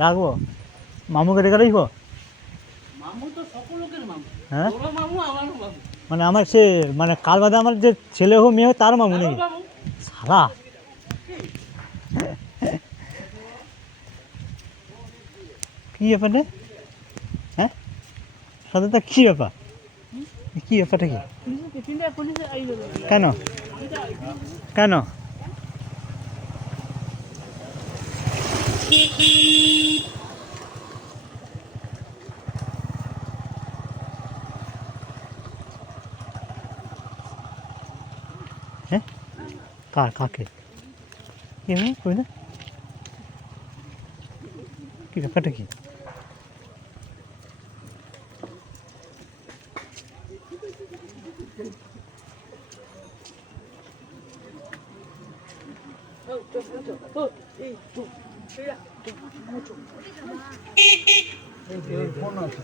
ডাকবো মামুকে ডেকে রাখবো। মামু তো সকল লোকের মামু। হ্যাঁ তোরও মামু আমারও মামু। মানে আমার সে মানে কাল বাদে আমার যে ছেলে হোক মেয়ে হোক তার মামু আমারও নাকি মামু। সারা কী ব্যাপার রে? হ্যাঁ সাথে তা কী ব্যাপার? কী ব্যাপারটা কি? পুলিশে আই যাবে। কেন কেন? হ্যাঁ কাকে এমনি কই না কী ব্যাপারটা কি? এই ফোন আছে।